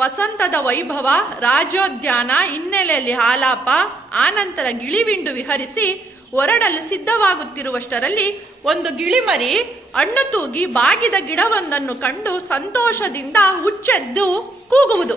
ವಸಂತದ ವೈಭವ ರಾಜೋದ್ಯಾನ ಹಿನ್ನೆಲೆಯಲ್ಲಿ ಆಲಾಪ ಆನಂತರ ಗಿಳಿವಿಂಡು ವಿಹರಿಸಿ ಹೊರಡಲು ಸಿದ್ಧವಾಗುತ್ತಿರುವಷ್ಟರಲ್ಲಿ ಒಂದು ಗಿಳಿಮರಿ ಹಣ್ಣು ತೂಗಿ ಬಾಗಿದ ಗಿಡವೊಂದನ್ನು ಕಂಡು ಸಂತೋಷದಿಂದ ಹುಚ್ಚೆದ್ದು ಕೂಗುವುದು.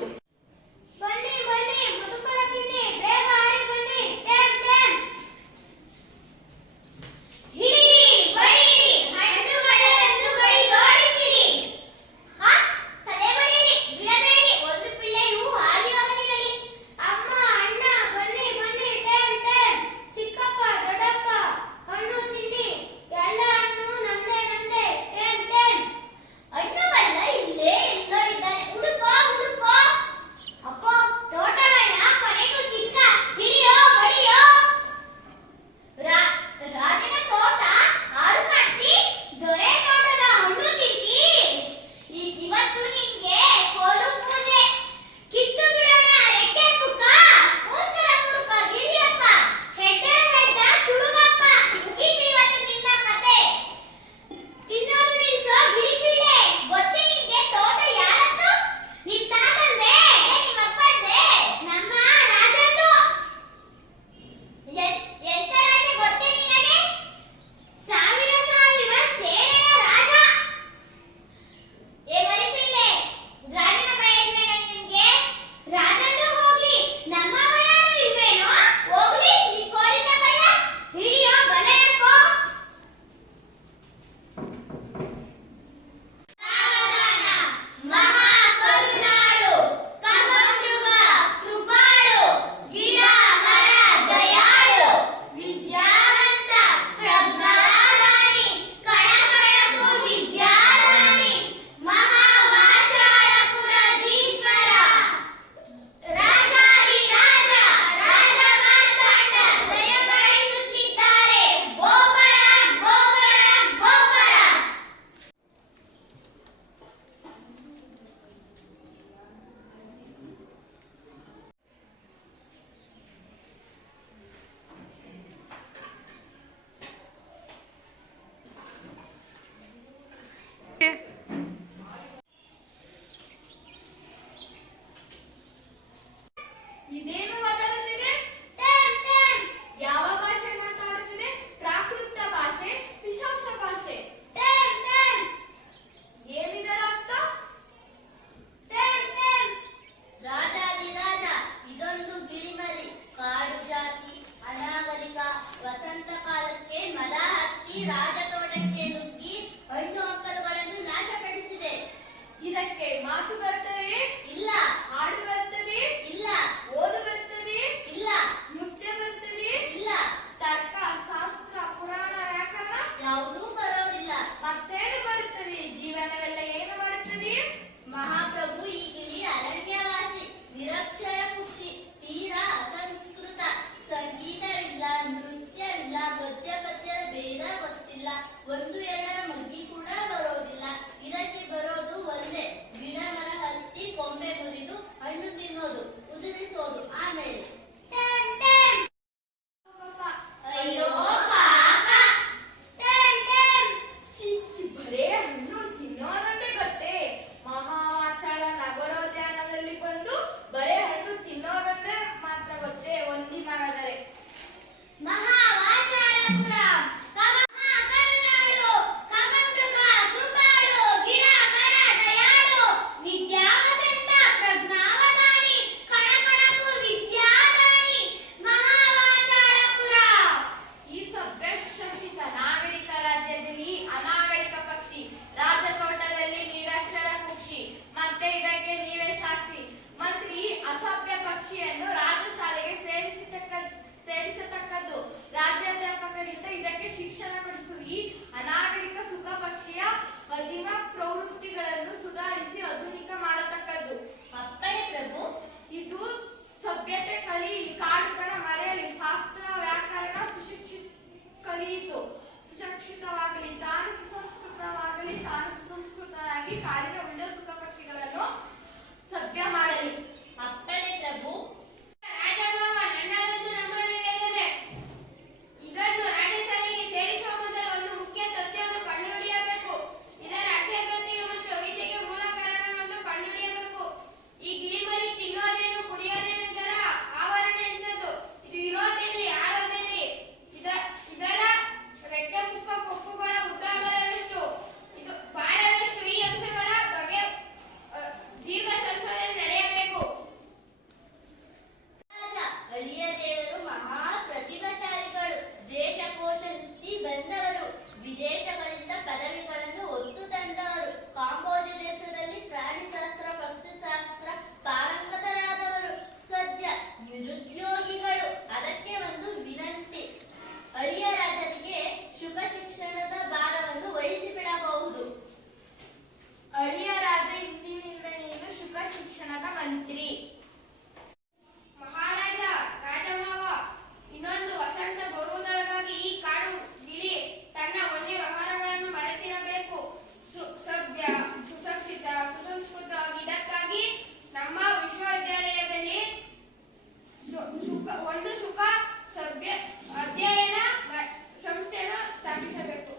一打 ಬೆಳಗು ಇದು ಸಭ್ಯತೆ ಕಲಿ ಕಾಡುತನ ಮರೆಯಲಿ ಶಾಸ್ತ್ರ ವ್ಯಾಕರಣ ಸುಶಿಕ್ಷಿತ ಕಲಿಯಿತು. ಸುಶಿಕ್ಷಿತವಾಗಲಿ. ತಾನು ಸುಸಂಸ್ಕೃತ ಸುಖ ಒಂದು ಸುಖ ಸಭ್ಯ ಅಧ್ಯಯನ ಸಂಸ್ಥೆಯನ್ನು ಸ್ಥಾಪಿಸಬೇಕು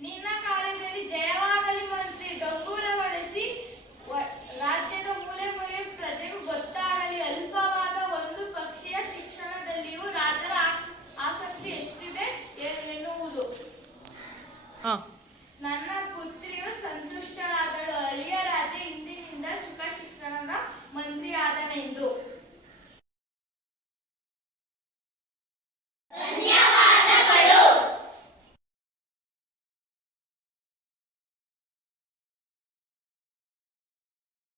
ನಿನ್ನ ಕಾಲದಲ್ಲಿ ಜಯವಾಗಲಿ ಮಂತ್ರಿ ಡೊಂಗೂರ ಬಳಸಿ ರಾಜ್ಯದ ಮೂಲೆ ಮೂಲೆ ಪ್ರಜೆಗೂ ಗೊತ್ತಾಗಲಿ ಅಲ್ಪವಾದ ಒಂದು ಪಕ್ಷೀಯ ಶಿಕ್ಷಣದಲ್ಲಿಯೂ ರಾಜರ ಆಸಕ್ತಿ ಎಷ್ಟಿದೆ ಎನ್ನುವುದು ನನ್ನ ಪುತ್ರಿಯು ಸಂತುಷ್ಟಳಾದಳು. ಅಳಿಯ ರಾಜ ಇಂದಿನಿಂದ ಸುಖ ಶಿಕ್ಷಣದ ಮಂತ್ರಿಯಾದನೆಂದು.